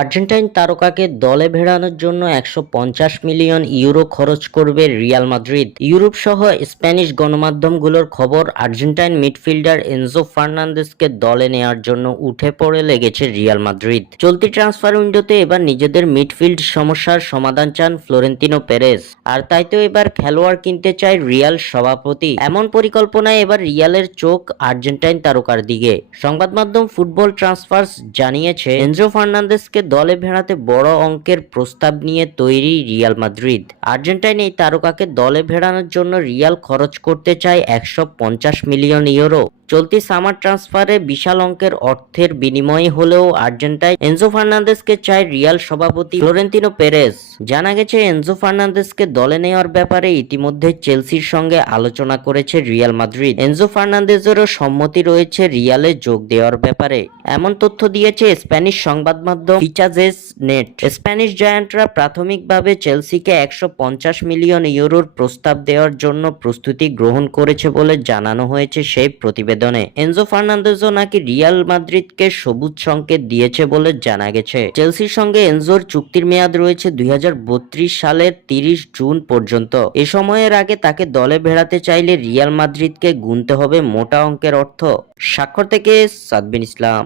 Argentine তারকাকে দলে ভেড়ানোর জন্য ১৫০ million euro খরচ করবে রিয়াল মাদ্রিদ। ইউরোপ সহ স্প্যানিশ গণমাধ্যমগুলোর খবর, আর্জেন্টাইন মিডফিল্ডার এনজো ফার্নান্দেজকে দলে নেয়ার জন্য উঠে পড়ে লেগেছে রিয়াল মাদ্রিদ। চলতি ট্রান্সফার উইন্ডোতে এবার নিজেদের মিডফিল্ড সমস্যার সমাধান চান ফ্লোরেন্তিনো পেরেজ। আর তাই তো এবার খেলোয়াড় কিনতে চায় রিয়াল সভাপতি। এমন পরিকল্পনায় এবার রিয়ালের চোখ আর্জেন্টাইন তারকার দিকে। সংবাদ মাধ্যম ফুটবল ট্রান্সফার্স জানিয়েছে, এনজো ফার্নান্দেজকে দলে ভেড়াতে বড় অঙ্কের প্রস্তাব নিয়ে তৈরি রিয়াল মাদ্রিদ। আর্জেন্টাইন এই তারকাকে দলে ভেড়ানোর জন্য রিয়াল খরচ করতে চায় ১৫০ মিলিয়ন ইউরো। চলতি সামার ট্রান্সফারে বিশাল অঙ্কের অর্থের বিনিময় হলেও আর্জেন্টাইন এনজো ফার্নান্দেজকে চায় রিয়াল সভাপতি ফ্লোরেন্তিনো পেরেজ। জানা গেছে, এনজো ফার্নান্দেজকে দলে নেওয়ার ব্যাপারে ইতিমধ্যে চেলসির সঙ্গে আলোচনা করেছে রিয়াল মাদ্রিদ। এনজো ফার্নান্দেজেরও সম্মতি রয়েছে রিয়ালে যোগ দেওয়ার ব্যাপারে, এমন তথ্য দিয়েছে স্প্যানিশ সংবাদ মাধ্যম ফিচাজেস নেট। স্প্যানিশ জায়ান্টরা প্রাথমিকভাবে চেলসিকে ১৫০ মিলিয়ন ইউরোর প্রস্তাব দেওয়ার জন্য প্রস্তুতি গ্রহণ করেছে বলে জানানো হয়েছে সেই প্রতিবেদনে। এনজো ফার্নান্দেজও নাকি রিয়াল মাদ্রিদকে সবুজ সংকেত দিয়েছে বলে জানা গেছে। চেলসির সঙ্গে এনজোর চুক্তির মেয়াদ রয়েছে ২০৩২ সালের ৩০ জুন পর্যন্ত। এ সময়ের আগে তাকে দলে ভেড়াতে চাইলে রিয়াল মাদ্রিদকে গুনতে হবে মোটা অঙ্কের অর্থ। স্বাক্ষর থেকে সাদবিন ইসলাম।